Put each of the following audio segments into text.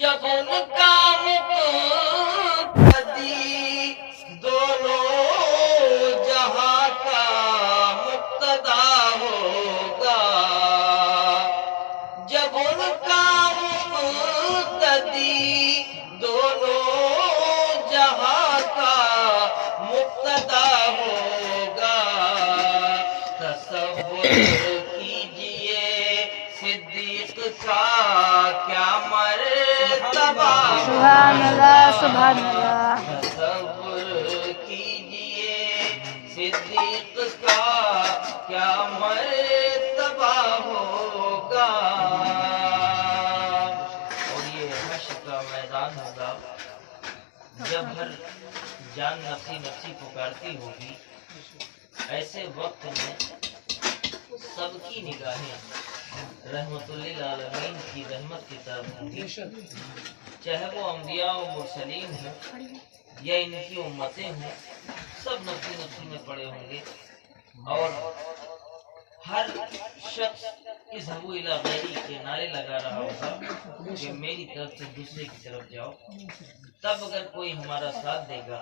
جب ان کا مقتدی دونوں جہاں کا مقتدا ہوگا، جب ان کا مقتدی دونوں جہاں کا مقتدا ہوگا، تصور کیجئے صدیق کا کیا مرتبہ سبحان اللہ سبحان اللہ. تصور کیجئے صدیق کا کیا مرتبہ ہوگا. اور یہ حشر کا میدان ہوگا جب ہر جان نفسی نفسی پکارتی ہوگی. ایسے وقت میں سب کی نگاہیں رحمت للعالمین کی رحمت کی طرف ہوں گی، چاہے وہ انبیاء و مرسلین ہوں یا ان کی امتیں ہوں، سب نفسی نفسی میں پڑے ہوں گے. اور ہر شخص اذهبوا الی غیری کے نعرے لگا رہا ہوگا کہ میری طرف سے دوسرے کی طرف جاؤ. تب اگر کوئی ہمارا ساتھ دے گا،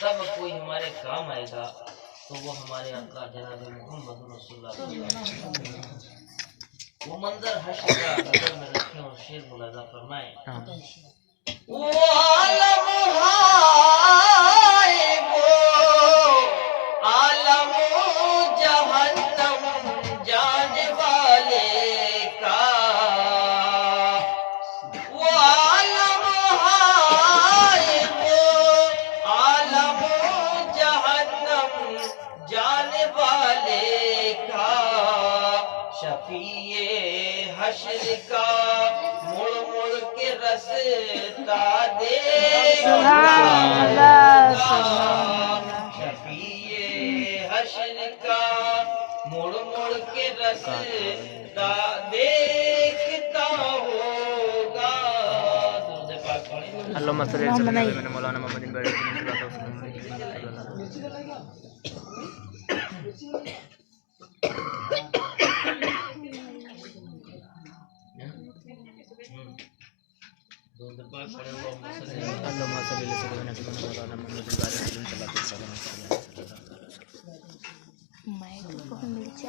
تب کوئی ہمارے کام آئے گا، تو وہ ہمارے آقا جناب محمد رسول اللہ صلی اللہ علیہ وسلم. وہ منظر حشر کا نظر میں رکھیں اور شعر ملاحظہ فرمائیں. وہ عالم ہائے وہ عالم جہنم جانے والے کا، وہ عالم ہائے وہ عالم جہنم جانے والے کا، شفیع حشر کا مڑ مڑ کے رستا دیکھ سبحان اللہ سبحان اللہ. شفیع حشر کا مڑ مڑ کے رستا دیکھتا ہوگا. درود پاک پڑھیں. اللهم صل على سيدنا مولانا محمد بارك وسلم. درود پاک پڑھیں. اللهم صل على سيدنا مولانا محمد بارك وسلم. Microphone dice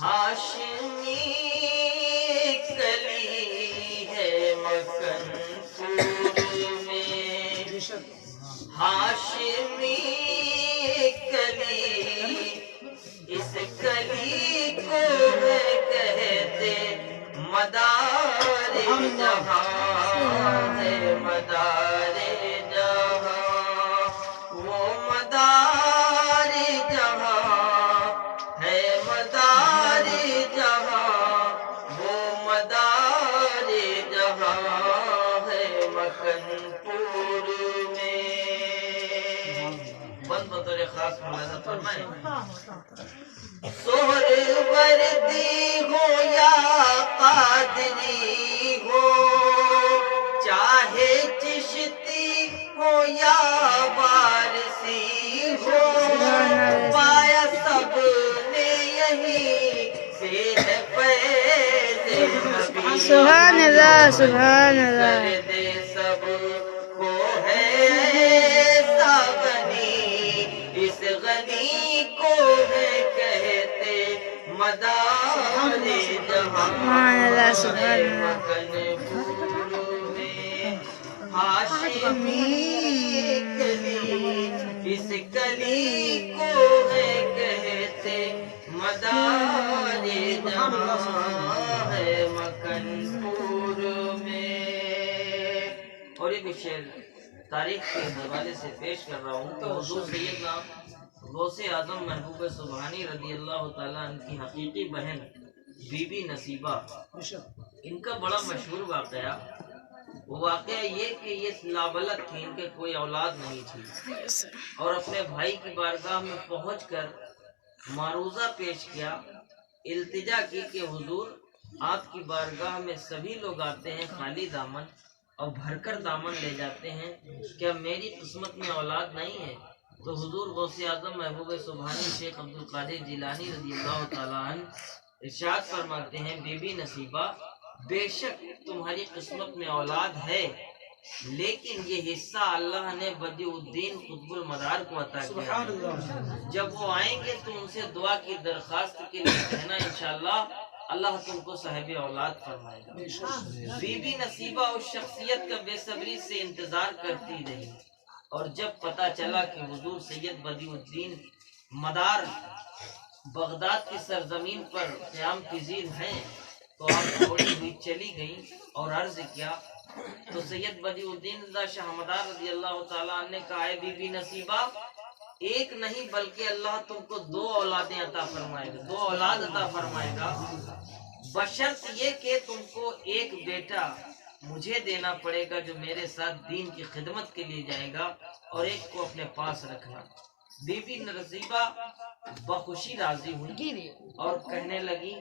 ہاشمی کلی ہے مکن پور میں، ہاشمی کلی اس کلی کو کہتے مدار جہاں ہے، مدار جہاں وہ مدار جہاں ہے، مدار جہاں وہ مدار جہاں ہے مکن پور میں. بند بطور خاص ملاحظہ فرمائیں. سہر وردی ہو یا قادری ہو، چاہے چشتی ہو یا وارسی ہو، پایا سب نے یہی سے ہے فیض نبی. سبحان اللہ سبحان اللہ. کر دے سب کو ہے ایسا غنی، اس غنی کو ہے کہتے مدار جہاں سبحان اللہ سبحان ہے اللہ. مکن پور میں. ہاشمی کلی اس کلی کو ہے کہتے مدار جہاں ہے مکن پور میں. اور ایک شعر تاریخ کے حوالے سے پیش کر رہا ہوں کہ حضور سیدنا غوث اعظم محبوب سبحانی رضی اللہ تعالیٰ عنہ کی حقیقی بہن بی بی نصیبہ، ان کا بڑا مشہور واقعہ. وہ واقعہ یہ کہ یہ لابلد تھی، ان کے کوئی اولاد نہیں تھی، اور اپنے بھائی کی بارگاہ میں پہنچ کر معروضہ پیش کیا، التجا کی کہ حضور آپ کی بارگاہ میں سبھی لوگ آتے ہیں خالی دامن اور بھر کر دامن لے جاتے ہیں، کیا میری قسمت میں اولاد نہیں ہے؟ تو حضور غوث اعظم محبوب سبحانی شیخ عبد القادر جیلانی رضی اللہ تعالیٰ عنہ ارشاد فرماتے ہیں، بی بی نصیبہ بے شک تمہاری قسمت میں اولاد ہے، لیکن یہ حصہ اللہ نے بدیع الدین قطب المدار کو عطا کیا ہے۔ جب وہ آئیں گے تو ان سے دعا کی درخواست کے لیے کہنا، انشاءاللہ اللہ تم کو صاحب اولاد فرمائے گا۔ بی بی نصیبہ اس شخصیت کا بے صبری سے انتظار کرتی رہی، اور جب پتہ چلا کہ حضور سید بدیع الدین مدار بغداد کی سرزمین پر قیام پذیر ہیں تو آپ تھوڑی ہوئی چلی گئیں اور عرض کیا تو سید بدیع الدین رضا شاہ مدار رضی اللہ تعالیٰ عنہ نے کہا، اے بی بی نصیبہ ایک نہیں بلکہ اللہ تم کو 2 اولادیں عطا فرمائے گا، 2 اولاد عطا فرمائے گا، بشرط یہ کہ تم کو ایک بیٹا مجھے دینا پڑے گا جو میرے ساتھ دین کی خدمت کے لیے جائے گا، اور ایک کو اپنے پاس رکھنا۔ بی بی نصیبہ بخوشی راضی ہوئی اور کہنے لگی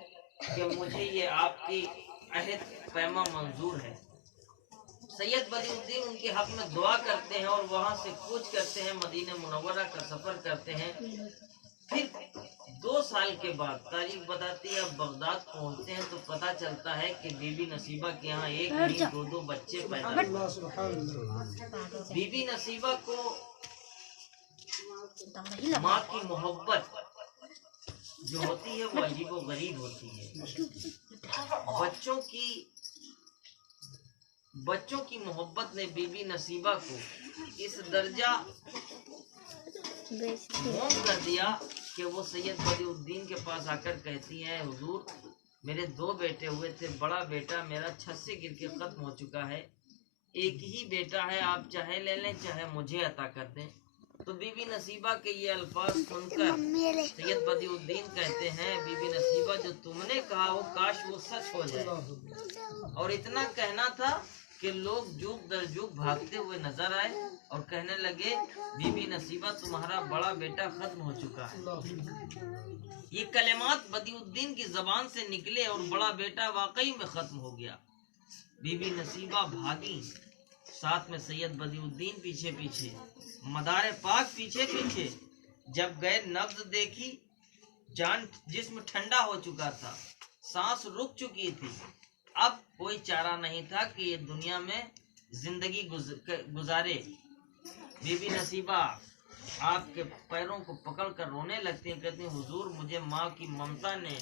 کہ مجھے یہ آپ کی عہد پیما منظور ہے۔ سید بدیع الدین ان کے حق میں دعا کرتے ہیں اور وہاں سے کوچ کرتے ہیں، مدینہ منورہ کا سفر کرتے ہیں۔ پھر 2 سال کے بعد تاریخ بتاتی ہے اب بغداد پہنچتے ہیں تو پتہ چلتا ہے کہ بی بی نصیبہ کے یہاں ایک نہیں 2 بچے پیدا ہوئے۔ بی بی نصیبہ کو ماں کی محبت جو ہوتی ہے وہ عجیب و غریب ہوتی ہے۔ بچوں کی محبت نے بی بی نصیبہ کو اس درجہ موم کر دیا کہ وہ سید بدیع الدین کے پاس آ کر کہتی ہیں، حضور میرے 2 بیٹے ہوئے تھے، بڑا بیٹا میرا چھت سے گر کے ختم ہو چکا ہے، ایک ہی بیٹا ہے، آپ چاہے لے لیں چاہے مجھے عطا کر دیں۔ تو بی بی نصیبہ کے یہ الفاظ سن کر سید بدیع الدین کہتے ہیں، بی بی نصیبہ جو تم نے کہا وہ کاش وہ سچ ہو جائے، اور اتنا کہنا تھا کہ لوگ جوک در جوک بھاگتے ہوئے نظر آئے اور کہنے لگے، بی بی نصیبہ تمہارا بڑا بیٹا ختم ہو چکا ہے۔ یہ کلمات بدیع الدین کی زبان سے نکلے اور بڑا بیٹا واقعی میں ختم ہو گیا۔ بی بی نصیبہ بھاگی، ساتھ میں سید بدیع الدین پیچھے پیچھے، مدار پاک پیچھے پیچھے۔ جب گئے نبض دیکھی، جان جسم ٹھنڈا ہو چکا تھا، سانس رک چکی تھی، اب کوئی چارہ نہیں تھا کہ یہ دنیا میں زندگی گزارے۔ بی بی نصیبہ آپ کے پیروں کو پکڑ کر رونے لگتی ہیں، کہتی ہیں، حضور مجھے ماں کی ممتا نے